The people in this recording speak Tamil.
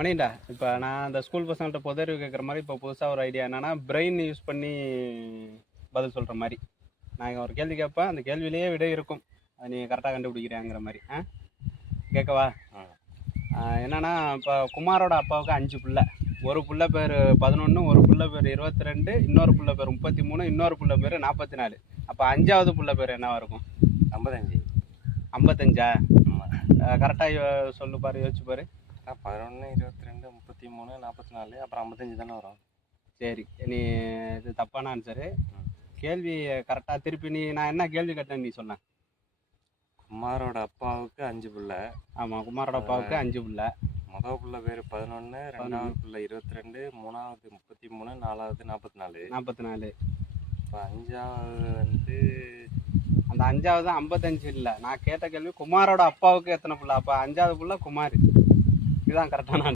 மணிண்டா, இப்போ நான் அந்த ஸ்கூல் பசங்கள்ட்ட புதறிவு கேட்குற மாதிரி இப்போ புதுசாக ஒரு ஐடியா என்னன்னா, பிரெயின் யூஸ் பண்ணி பதில் சொல்கிற மாதிரி. நான் இங்க ஒரு கேள்வி கேட்பேன், அந்த கேள்வியிலேயே விடை இருக்கும். அதை நீங்கள் கரெக்டாக கண்டுபிடிக்கிறேங்கிற மாதிரி. கேட்கவா? என்னன்னா, இப்போ குமாரோட அப்பாவுக்கு 5 பிள்ளை. ஒரு புள்ள பேர் 11, ஒரு புள்ள பேர் 22, இன்னொரு புள்ள பேர் 33, இன்னொரு புள்ள பேர் 44. அப்போ 5ஆவது புள்ள பேர் என்னவா இருக்கும்? 55. 55ஆ? கரெக்டாக சொல்லு பாரு, யோசிச்சு பாரு. 11, 22, 33, 44, அப்புறம் 55 தானே வரும். சரி, நீ இது தப்பான ஆன்சரு. கேள்வி கரெக்டாக திருப்பி நான் என்ன கேள்வி கேட்டேன்னு நீ சொன்ன. குமாரோட அப்பாவுக்கு 5 பிள்ளை. ஆமாம், குமாரோட அப்பாவுக்கு 5 பிள்ளை. முதல் பிள்ளை பேர் 11, ரெண்டாவது பிள்ளை 22, மூணாவது 33, நாலாவது 44. இப்போ 5ஆவது அந்த 5ஆவது 55 இல்லை. நான் கேட்ட கேள்வி குமாரோட அப்பாவுக்கு எத்தனை பிள்ளை, அப்போ 5ஆவது பிள்ளை குமார். இதுதான் கரெக்டான